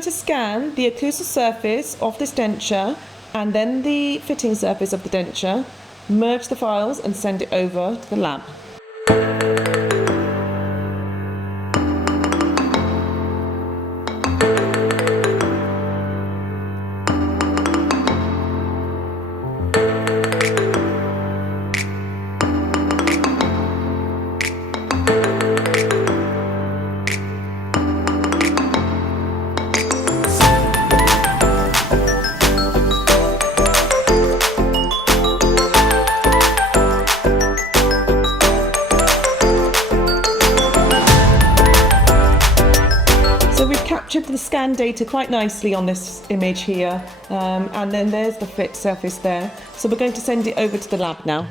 going to scan the occlusal surface of this denture and then the fitting surface of the denture, merge the files and send it over to the lab. So we've captured the scan data quite nicely on this image here, and then there's the fit surface there. So we're going to send it over to the lab now.